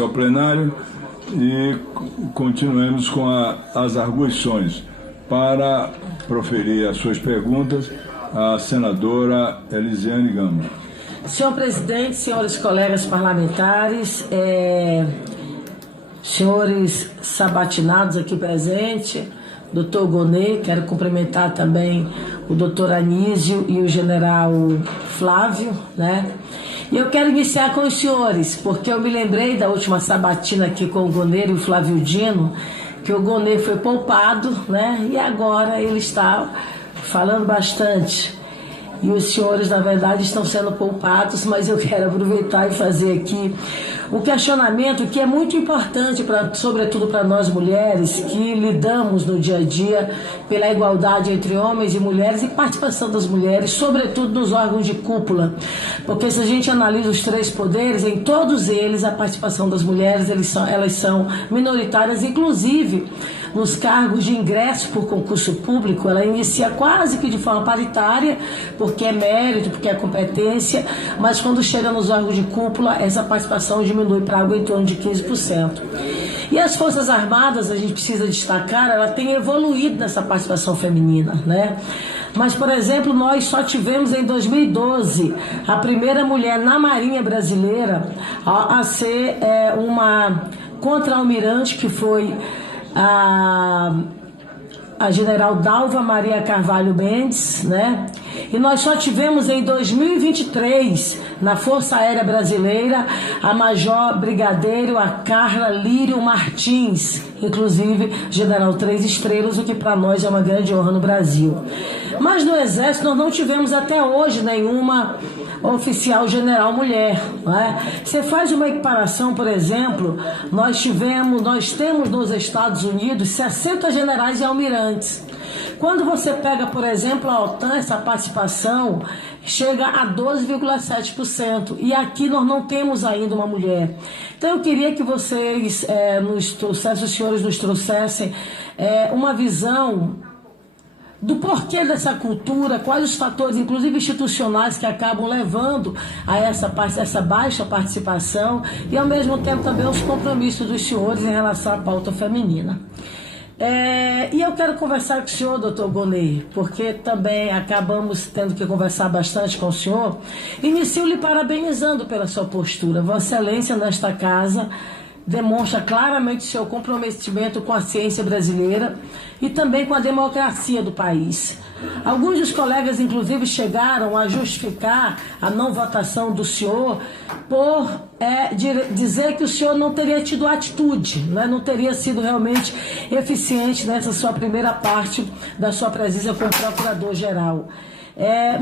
ao plenário e continuemos com as arguições. Para proferir as suas perguntas, a senadora Elisiane Gama. Senhor presidente, senhores colegas parlamentares, senhores sabatinados aqui presentes, doutor Gonê, quero cumprimentar também o doutor Anísio e o general Flávio, né? E eu quero iniciar com os senhores, porque eu me lembrei da última sabatina aqui com o Gonê e o Flávio Dino, que o Gonê foi poupado, né? E agora ele está falando bastante. E os senhores, na verdade, estão sendo poupados, mas eu quero aproveitar e fazer aqui um questionamento que é muito importante, sobretudo para nós mulheres, que lidamos no dia a dia pela igualdade entre homens e mulheres e participação das mulheres, sobretudo nos órgãos de cúpula. Porque se a gente analisa os três poderes, em todos eles a participação das mulheres, elas são minoritárias, inclusive nos cargos de ingresso por concurso público, ela inicia quase que de forma paritária, porque é mérito, porque é competência, mas quando chega nos órgãos de cúpula, essa participação diminui para algo em torno de 15%. E as Forças Armadas, a gente precisa destacar, ela tem evoluído nessa participação feminina, né? Mas, por exemplo, nós só tivemos em 2012 a primeira mulher na Marinha Brasileira a ser uma contra-almirante, que foi a general Dalva Maria Carvalho Mendes, né? E nós só tivemos em 2023, na Força Aérea Brasileira, a Major Brigadeiro, a Carla Lírio Martins, inclusive general 3 estrelas, o que para nós é uma grande honra no Brasil. Mas no Exército nós não tivemos até hoje nenhuma oficial general mulher, né? Você faz uma equiparação, por exemplo, nós temos nos Estados Unidos 60 generais e almirantes. Quando você pega, por exemplo, a OTAN, essa participação chega a 12,7%. E aqui nós não temos ainda uma mulher. Então eu queria que vocês os senhores nos trouxessem uma visão do porquê dessa cultura, quais os fatores, inclusive institucionais, que acabam levando a essa baixa participação e, ao mesmo tempo, também os compromissos dos senhores em relação à pauta feminina. E eu quero conversar com o senhor, doutor Gonê, porque também acabamos tendo que conversar bastante com o senhor. Inicio lhe parabenizando pela sua postura. Vossa Excelência, nesta casa, demonstra claramente seu comprometimento com a ciência brasileira e também com a democracia do país. Alguns dos colegas, inclusive, chegaram a justificar a não votação do senhor por dizer que o senhor não teria tido atitude, né? Não teria sido realmente eficiente nessa sua primeira parte da sua presença como procurador-geral.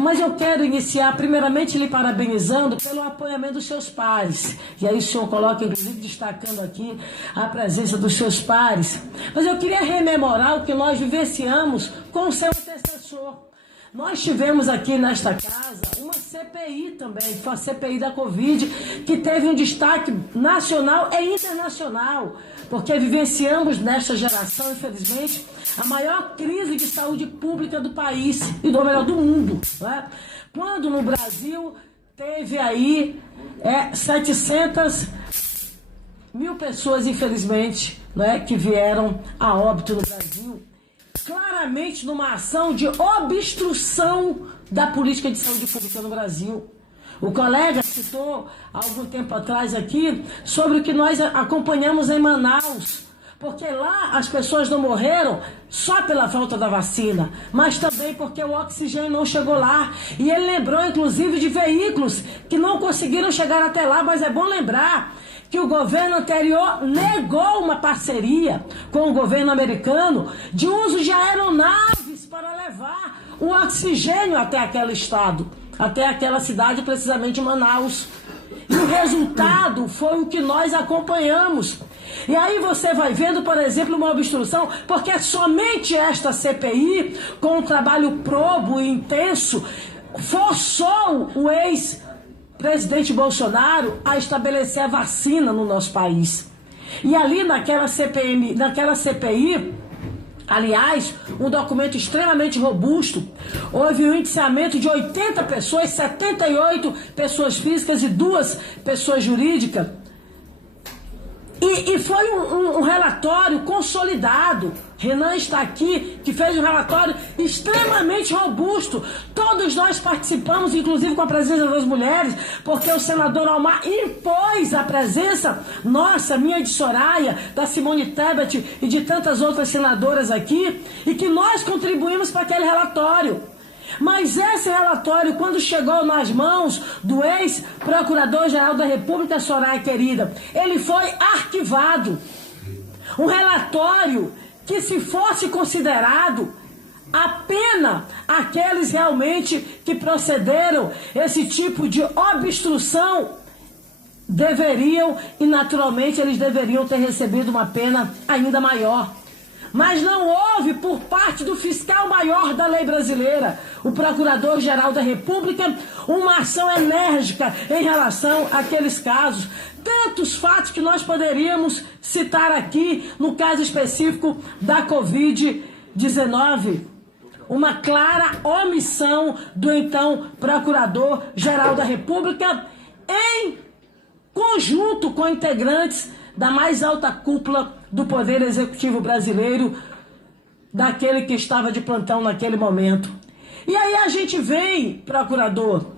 Mas eu quero iniciar primeiramente lhe parabenizando pelo apoiamento dos seus pares. E aí o senhor coloca, inclusive, destacando aqui a presença dos seus pares. Mas eu queria rememorar o que nós vivenciamos com o seu antecessor. Nós tivemos aqui nesta casa uma CPI também, foi a CPI da Covid, que teve um destaque nacional e internacional, porque vivenciamos nesta geração, infelizmente, a maior crise de saúde pública do país e do melhor do mundo, né? Quando no Brasil teve aí 700 mil pessoas, infelizmente, né, que vieram a óbito no Brasil, claramente numa ação de obstrução da política de saúde pública no Brasil. O colega citou há algum tempo atrás aqui sobre o que nós acompanhamos em Manaus, porque lá as pessoas não morreram só pela falta da vacina, mas também porque o oxigênio não chegou lá. E ele lembrou, inclusive, de veículos que não conseguiram chegar até lá, mas é bom lembrar que o governo anterior negou uma parceria com o governo americano de uso de aeronaves para levar o oxigênio até aquele estado, até aquela cidade, precisamente Manaus. E o resultado foi o que nós acompanhamos. E aí você vai vendo, por exemplo, uma obstrução, porque somente esta CPI, com um trabalho probo e intenso, forçou o ex-presidente Bolsonaro a estabelecer a vacina no nosso país. E ali naquela CPI, aliás, um documento extremamente robusto, houve um indiciamento de 80 pessoas, 78 pessoas físicas e 2 pessoas jurídicas, E foi um relatório consolidado. Renan está aqui, que fez um relatório extremamente robusto. Todos nós participamos, inclusive com a presença das mulheres, porque o senador Omar impôs a presença nossa, minha, de Soraya, da Simone Tebet e de tantas outras senadoras aqui, e que nós contribuímos para aquele relatório. Mas esse relatório, quando chegou nas mãos do ex-procurador-geral da República, Soraya querida, ele foi arquivado. Um relatório que, se fosse considerado a pena aqueles realmente que procederam esse tipo de obstrução, deveriam, e naturalmente eles deveriam ter recebido uma pena ainda maior. Mas não houve, por parte do fiscal maior da lei brasileira, o Procurador-Geral da República, uma ação enérgica em relação àqueles casos. Tantos fatos que nós poderíamos citar aqui, no caso específico da Covid-19. Uma clara omissão do então Procurador-Geral da República, em conjunto com integrantes da mais alta cúpula do Poder Executivo brasileiro, daquele que estava de plantão naquele momento. E aí a gente vem, procurador,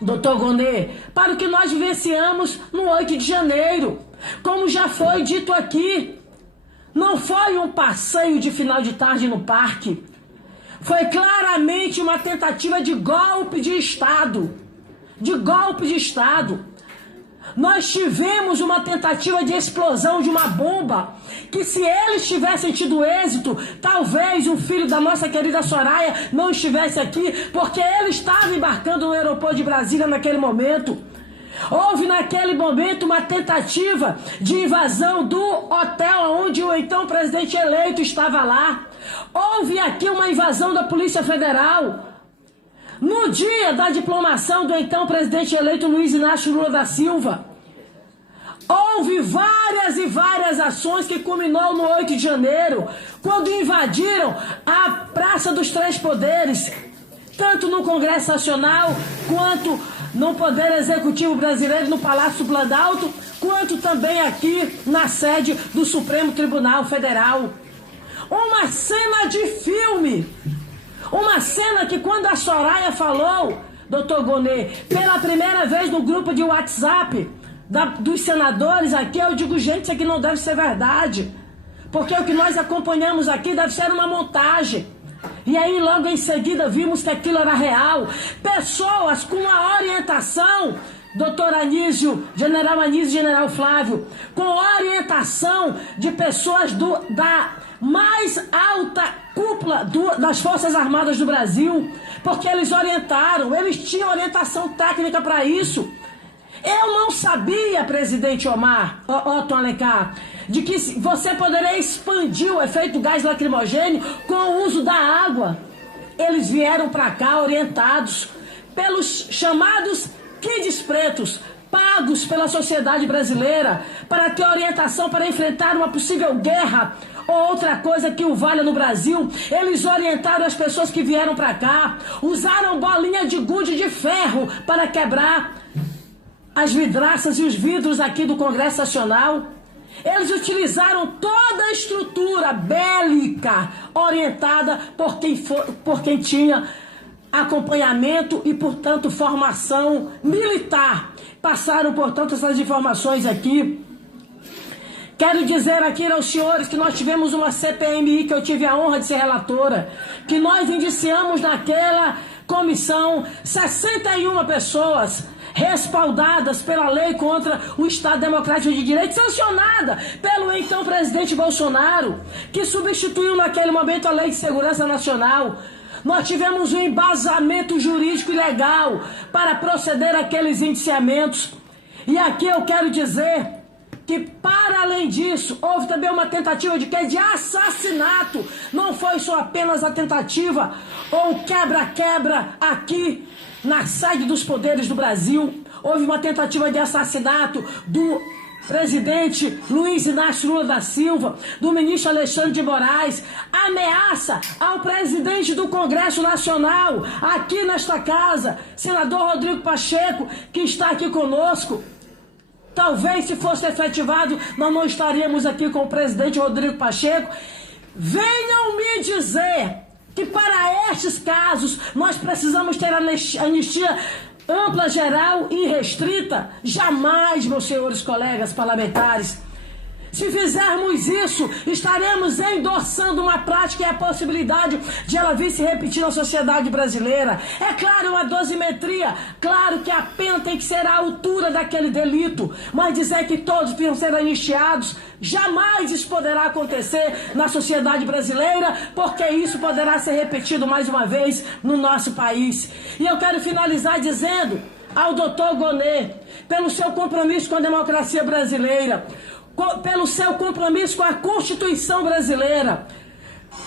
doutor Gonê, para o que nós vivenciamos no 8 de janeiro. Como já foi dito aqui, não foi um passeio de final de tarde no parque. Foi claramente uma tentativa de golpe de Estado. De golpe de Estado. Nós tivemos uma tentativa de explosão de uma bomba, que, se eles tivessem tido êxito, talvez o filho da nossa querida Soraya não estivesse aqui, porque ele estava embarcando no aeroporto de Brasília naquele momento. Houve naquele momento uma tentativa de invasão do hotel onde o então presidente eleito estava lá. Houve aqui uma invasão da Polícia Federal. No dia da diplomação do então presidente eleito Luiz Inácio Lula da Silva, houve várias e várias ações que culminou no 8 de janeiro, quando invadiram a Praça dos Três Poderes, tanto no Congresso Nacional, quanto no Poder Executivo Brasileiro, no Palácio do Planalto, quanto também aqui na sede do Supremo Tribunal Federal. Uma cena de filme. Uma cena que, quando a Soraya falou, doutor Gonê, pela primeira vez no grupo de WhatsApp dos senadores aqui, eu digo, gente, isso aqui não deve ser verdade. Porque o que nós acompanhamos aqui deve ser uma montagem. E aí, logo em seguida, vimos que aquilo era real. Pessoas com a orientação, doutor Anísio, general Anísio, general Flávio, com orientação de pessoas da mais alta cúpula das Forças Armadas do Brasil, porque eles orientaram, eles tinham orientação técnica para isso. Eu não sabia, presidente Omar, Otto Alencar, de que você poderia expandir o efeito gás lacrimogênio com o uso da água. Eles vieram para cá orientados pelos chamados kids pretos, pagos pela sociedade brasileira para ter orientação para enfrentar uma possível guerra ou outra coisa que o valha no Brasil. Eles orientaram as pessoas que vieram para cá, usaram bolinha de gude de ferro para quebrar as vidraças e os vidros aqui do Congresso Nacional. Eles utilizaram toda a estrutura bélica orientada por quem tinha acompanhamento e, portanto, formação militar. Passaram, portanto, essas informações aqui. Quero dizer aqui aos senhores que nós tivemos uma CPMI, que eu tive a honra de ser relatora, que nós indiciamos naquela comissão 61 pessoas respaldadas pela lei contra o Estado Democrático de Direito, sancionada pelo então presidente Bolsonaro, que substituiu naquele momento a Lei de Segurança Nacional. Nós tivemos um embasamento jurídico e legal para proceder àqueles indiciamentos. E aqui eu quero dizer que, para além disso, houve também uma tentativa de quê? De assassinato. Não foi só apenas a tentativa ou quebra-quebra aqui na sede dos poderes do Brasil. Houve uma tentativa de assassinato do presidente Luiz Inácio Lula da Silva, do ministro Alexandre de Moraes, ameaça ao presidente do Congresso Nacional, aqui nesta casa, senador Rodrigo Pacheco, que está aqui conosco. talvez se fosse efetivado, nós não estaríamos aqui com o presidente Rodrigo Pacheco. Venham me dizer que para estes casos nós precisamos ter anistia ampla, geral e restrita? Jamais, meus senhores colegas parlamentares. Se fizermos isso, estaremos endossando uma prática e a possibilidade de ela vir se repetir na sociedade brasileira. É claro, uma dosimetria, claro que a pena tem que ser à altura daquele delito, mas dizer que todos precisam ser anistiados, jamais isso poderá acontecer na sociedade brasileira, porque isso poderá ser repetido mais uma vez no nosso país. E eu quero finalizar dizendo ao doutor Gonê, pelo seu compromisso com a democracia brasileira, pelo seu compromisso com a Constituição brasileira,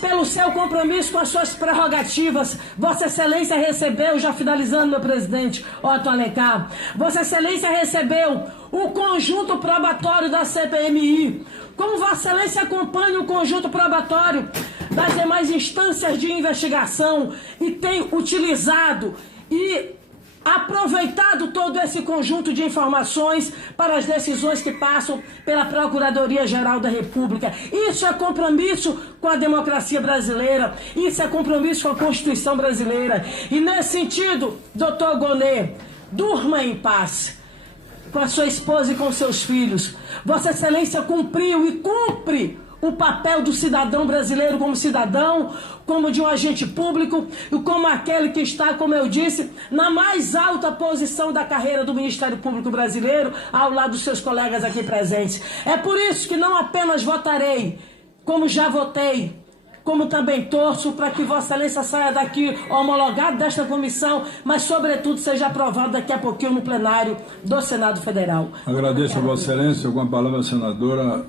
pelo seu compromisso com as suas prerrogativas, Vossa Excelência recebeu, já finalizando, meu presidente Otto Alencar, Vossa Excelência recebeu o conjunto probatório da CPMI. Como Vossa Excelência acompanha o conjunto probatório das demais instâncias de investigação e tem utilizado e aproveitado todo esse conjunto de informações para as decisões que passam pela Procuradoria-Geral da República. Isso é compromisso com a democracia brasileira, isso é compromisso com a Constituição brasileira. E nesse sentido, doutor Gonê, durma em paz com a sua esposa e com seus filhos. Vossa Excelência cumpriu e cumpre o papel do cidadão brasileiro como cidadão, como de um agente público e como aquele que está, como eu disse, na mais alta posição da carreira do Ministério Público brasileiro, ao lado dos seus colegas aqui presentes. É por isso que não apenas votarei, como já votei, como também torço para que Vossa Excelência saia daqui homologado desta comissão, mas sobretudo seja aprovado daqui a pouquinho no plenário do Senado Federal. Agradeço a Vossa Excelência. Com a palavra, a senadora